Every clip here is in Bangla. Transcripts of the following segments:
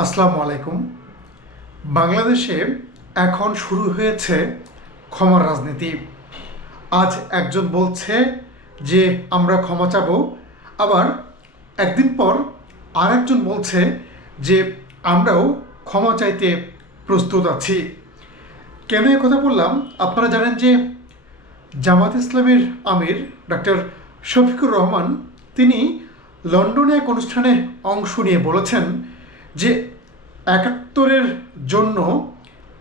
আসসালামু আলাইকুম। বাংলাদেশে এখন শুরু হয়েছে ক্ষমার রাজনীতি। আজ একজন বলছে যে আমরা ক্ষমা চাবো, আবার একদিন পর আরেকজন বলছে যে আমরাও ক্ষমা চাইতে প্রস্তুত আছি। কেন এ কথা বললাম? আপনারা জানেন যে জামাত ইসলামের আমির ডক্টর শফিকুর রহমান, তিনি লন্ডনে এক অনুষ্ঠানে অংশ নিয়ে বলেছেন যে একাত্তরের জন্য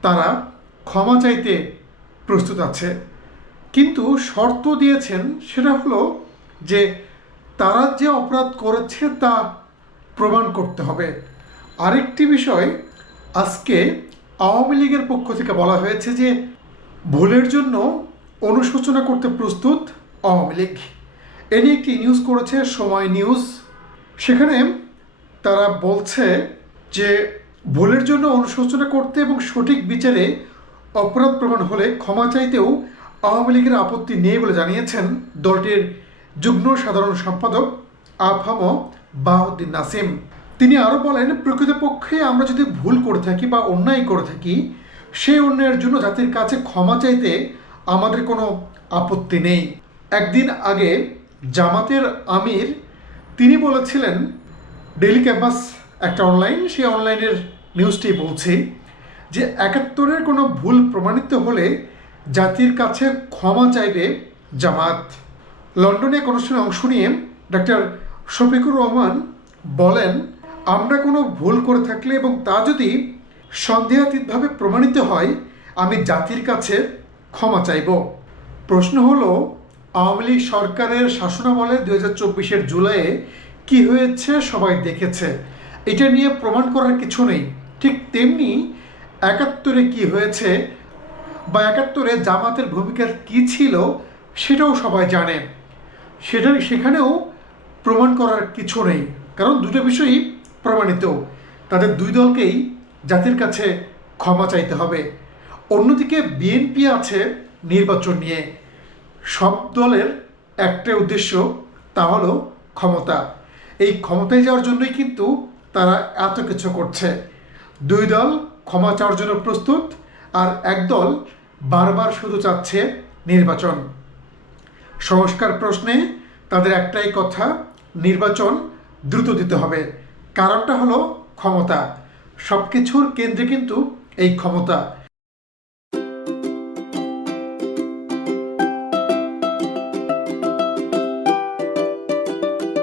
তারা ক্ষমা চাইতে প্রস্তুত আছে। কিন্তু শর্ত দিয়েছেন সেটা হলো যে তারা যে অপরাধ করেছে তা প্রমাণ করতে হবে। আরেকটি বিষয়, আজকে আওয়ামী লীগের পক্ষ থেকে বলা হয়েছে যে ভুলের জন্য অনুশোচনা করতে প্রস্তুত আওয়ামী লীগ। এ নিয়ে একটি নিউজ করেছে সময় নিউজ সেখানে তারা বলছে যে ভুলের জন্য অনুশোচনা করতে এবং সঠিক বিচারে অপরাধ প্রমাণ হলে ক্ষমা চাইতেও আওয়ামী লীগের আপত্তি নেই বলে জানিয়েছেন দলটির যুগ্ম সাধারণ সম্পাদক আফাম বাহুদ্দিন নাসিম। তিনি আরও বলেন, প্রকৃতপক্ষে আমরা যদি ভুল করে থাকি বা অন্যায় করে থাকি, সেই অন্যায়ের জন্য জাতির কাছে ক্ষমা চাইতে আমাদের কোনো আপত্তি নেই। একদিন আগে জামাতের আমির, তিনি বলেছিলেন ডেলি ক্যাম্পাস একটা অনলাইন সেই অনলাইনের নিউজটি বলছি যে একাত্তরের কোনো ভুল প্রমাণিত হলে জাতির কাছে ক্ষমা চাইবে জামাত। লন্ডনে এক অনুষ্ঠানে অংশ নিয়ে ডক্টর শফিকুর রহমান বলেন, আমরা কোনো ভুল করে থাকলে এবং তা যদি সন্দেহাতীতভাবে প্রমাণিত হয়, আমি জাতির কাছে ক্ষমা চাইব। প্রশ্ন হলো, আওয়ামী লীগ সরকারের শাসনামলে দু হাজার চব্বিশের জুলাইয়ে কী হয়েছে, সবাই দেখেছে। এটা নিয়ে প্রমাণ করার কিছু নেই। ঠিক তেমনি একাত্তরে কি হয়েছে বা একাত্তরে জামাতের ভূমিকা কী ছিল সেটাও সবাই জানে। সেটা সেখানেও প্রমাণ করার কিছু নেই। কারণ দুটো বিষয়ই প্রমাণিত। তাদের দুই দলকেই জাতির কাছে ক্ষমা চাইতে হবে। অন্যদিকে বিএনপি আছে নির্বাচন নিয়ে। সব দলের একটা উদ্দেশ্য তা হলো ক্ষমতা। এই ক্ষমতায় যাওয়ার জন্যই কিন্তু তারা এত কিছু করছে। দুই দল ক্ষমা চাওয়ার জন্য প্রস্তুত আর একদল বারবার শুধু চাচ্ছে নির্বাচন। সংস্কার প্রশ্নে তাদের একটাই কথা, নির্বাচন দ্রুত দিতে হবে। কারণটা হলো ক্ষমতা। সব কিছুর কেন্দ্রে কিন্তু এই ক্ষমতা।